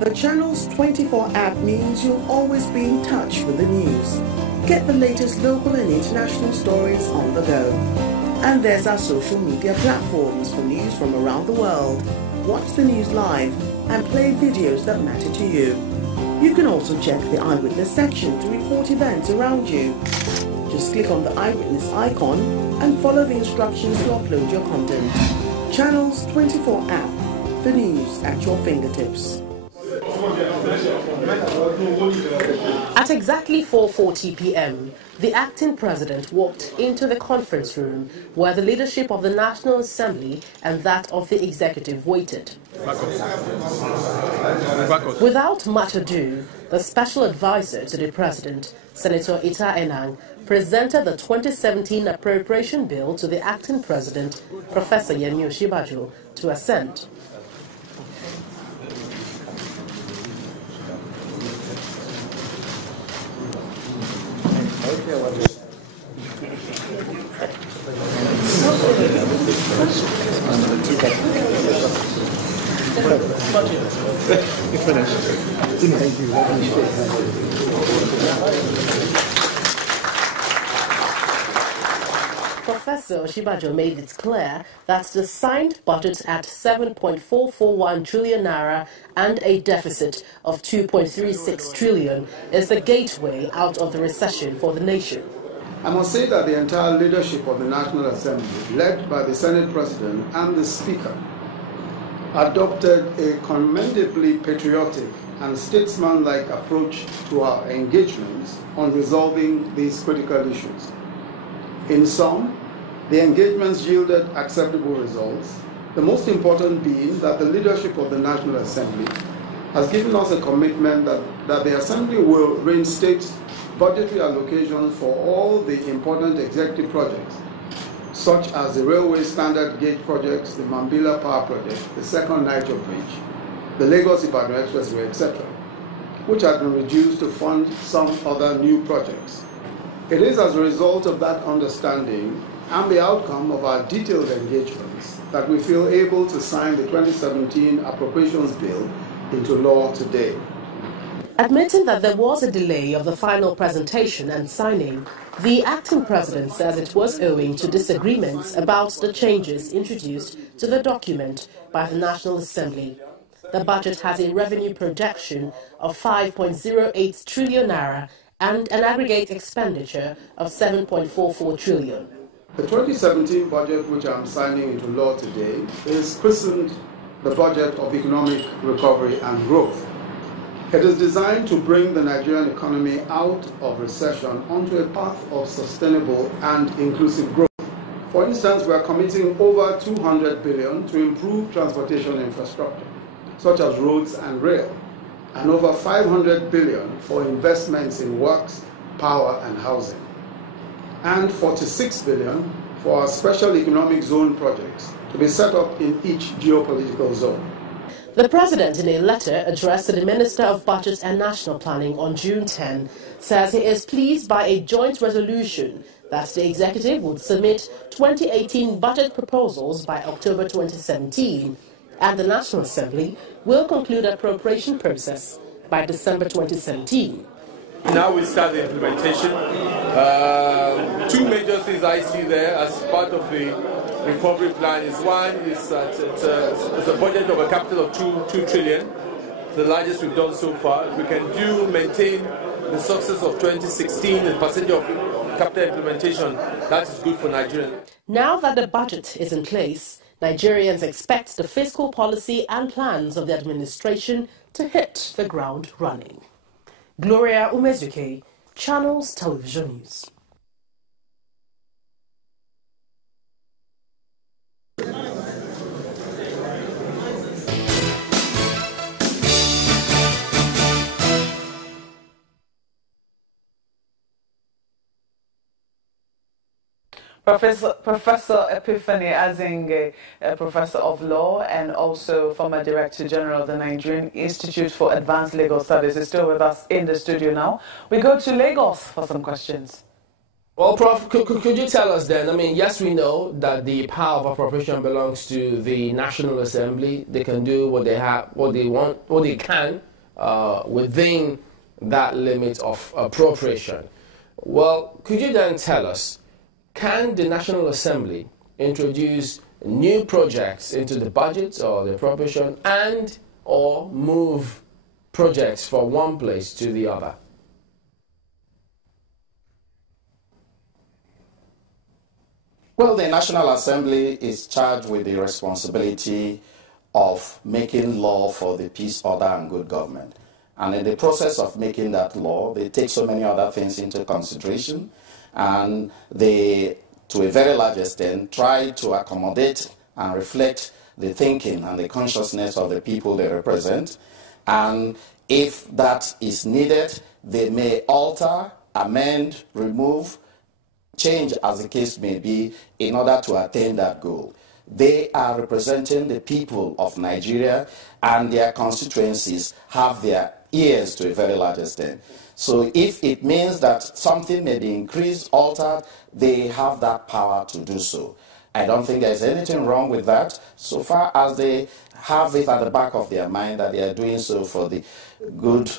The Channels 24 app means you'll always be in touch with the news. Get the latest local and international stories on the go. And there's our social media platforms for news from around the world. Watch the news live and play videos that matter to you. You can also check the eyewitness section to report events around you. Just click on the eyewitness icon and follow the instructions to upload your content. Channels 24 app, the news at your fingertips. At exactly 4:40 p.m., the acting president walked into the conference room where the leadership of the National Assembly and that of the executive waited. Without much ado, the special advisor to the president, Senator Ita Enang, presented the 2017 Appropriation Bill to the acting president, Professor Yemi Osinbajo, to assent. Professor Osinbajo made it clear that the signed budget at 7.441 trillion naira and a deficit of 2.36 trillion is the gateway out of the recession for the nation. I must say that the entire leadership of the National Assembly, led by the Senate President and the Speaker, adopted a commendably patriotic and statesmanlike approach to our engagements on resolving these critical issues. In sum, the engagements yielded acceptable results, the most important being that the leadership of the National Assembly has given us a commitment that the Assembly will reinstate budgetary allocations for all the important executive projects, such as the railway standard gauge projects, the Mambila Power Project, the second Niger Bridge, the Lagos-Ibadan Expressway, etc., which had been reduced to fund some other new projects. It is as a result of that understanding and the outcome of our detailed engagements that we feel able to sign the 2017 Appropriations Bill into law today. Admitting that there was a delay of the final presentation and signing, the acting president says it was owing to disagreements about the changes introduced to the document by the National Assembly. The budget has a revenue projection of 5.08 trillion naira and an aggregate expenditure of 7.44 trillion. The 2017 budget, which I'm signing into law today, is christened the Budget of Economic Recovery and Growth. It is designed to bring the Nigerian economy out of recession onto a path of sustainable and inclusive growth. For instance, we are committing over 200 billion to improve transportation infrastructure, such as roads and rail, and over 500 billion for investments in works, power, and housing, and 46 billion for our special economic zone projects to be set up in each geopolitical zone. The President, in a letter addressed to the Minister of Budget and National Planning on June 10, says he is pleased by a joint resolution that the Executive would submit 2018 budget proposals by October 2017, and the National Assembly will conclude the appropriation process by December 2017. Now we start the implementation. Two major things I see there as part of the recovery plan is one is that it's a budget of a capital of 2 trillion, the largest we've done so far. If we can maintain the success of 2016 and percentage of capital implementation, that is good for Nigeria. Now that the budget is in place, Nigerians expect the fiscal policy and plans of the administration to hit the ground running. Gloria Umezuke, Channels Television News. Professor Epiphany Azinge, Professor of Law and also former Director General of the Nigerian Institute for Advanced Legal Studies, is still with us in the studio now. We go to Lagos for some questions. Well, Prof, could you tell us then, I mean, yes, we know that the power of appropriation belongs to the National Assembly. They can do what they have, what they want, what they can within that limit of appropriation. Well, could you then tell us, can the National Assembly introduce new projects into the budget or the appropriation and or move projects from one place to the other? Well, the National Assembly is charged with the responsibility of making law for the peace, order, and good government. And in the process of making that law, they take so many other things into consideration, and they, to a very large extent, try to accommodate and reflect the thinking and the consciousness of the people they represent. And if that is needed, they may alter, amend, remove, change as the case may be in order to attain that goal. They are representing the people of Nigeria, and their constituencies have their ears to a very large extent. So if it means that something may be increased, altered, they have that power to do so. I don't think there's anything wrong with that, so far as they have it at the back of their mind that they are doing so for the good,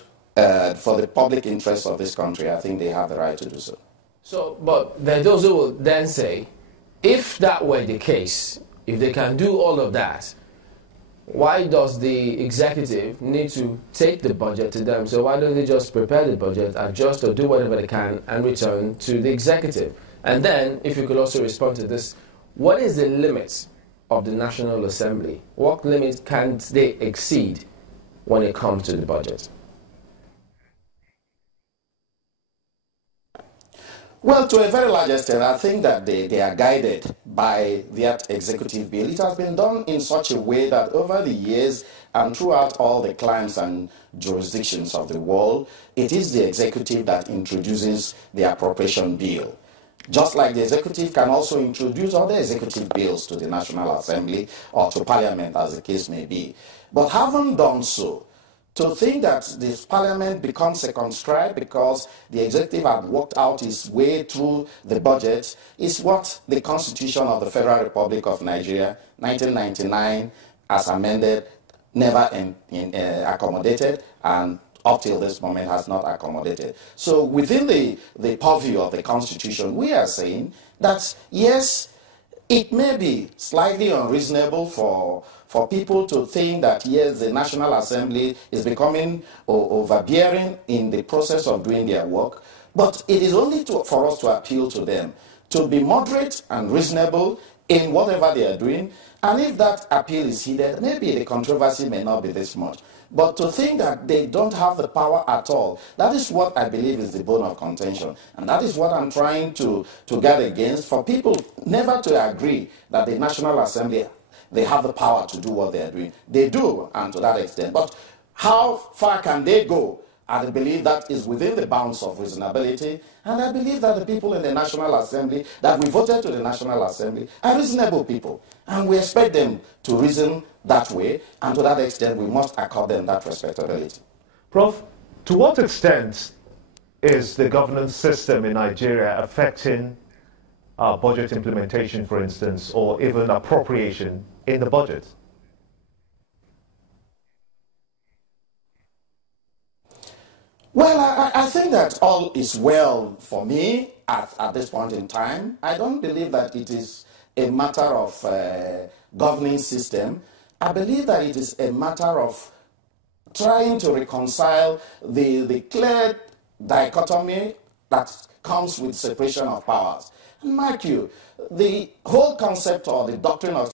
for the public interest of this country. I think they have the right to do so. So, but there are those who will then say, if that were the case, if they can do all of that, why does the executive need to take the budget to them? So why don't they just prepare the budget, adjust or do whatever they can and return to the executive? And then, if you could also respond to this, what is the limit of the National Assembly? What limit can they exceed when it comes to the budget? Well, to a very large extent, I think that they are guided by that executive bill. It has been done in such a way that over the years and throughout all the climes and jurisdictions of the world, it is the executive that introduces the appropriation bill. Just like the executive can also introduce other executive bills to the National Assembly or to Parliament, as the case may be. But having done so, to think that this Parliament becomes circumscribed because the executive had worked out his way through the budget is what the Constitution of the Federal Republic of Nigeria, 1999, as amended, never accommodated, and up till this moment has not accommodated. So within the purview of the Constitution, we are saying that, yes, it may be slightly unreasonable for people to think that, yes, the National Assembly is becoming overbearing in the process of doing their work, but it is only for us to appeal to them to be moderate and reasonable in whatever they are doing, and if that appeal is heeded, maybe the controversy may not be this much. But to think that they don't have the power at all, that is what I believe is the bone of contention. And that is what I'm trying to guard against, for people never to agree that the National Assembly, they have the power to do what they are doing. They do, and to that extent. But how far can they go? I believe that is within the bounds of reasonability. And I believe that the people in the National Assembly, that we voted to the National Assembly, are reasonable people. And we expect them to reason that way. And to that extent, we must accord them that respectability. Prof, to what extent is the governance system in Nigeria affecting budget implementation, for instance, or even appropriation in the budget? Well, I think that all is well for me at this point in time. I don't believe that it is a matter of governing system. I believe that it is a matter of trying to reconcile the clear dichotomy that comes with separation of powers. And mark you, the whole concept or the doctrine of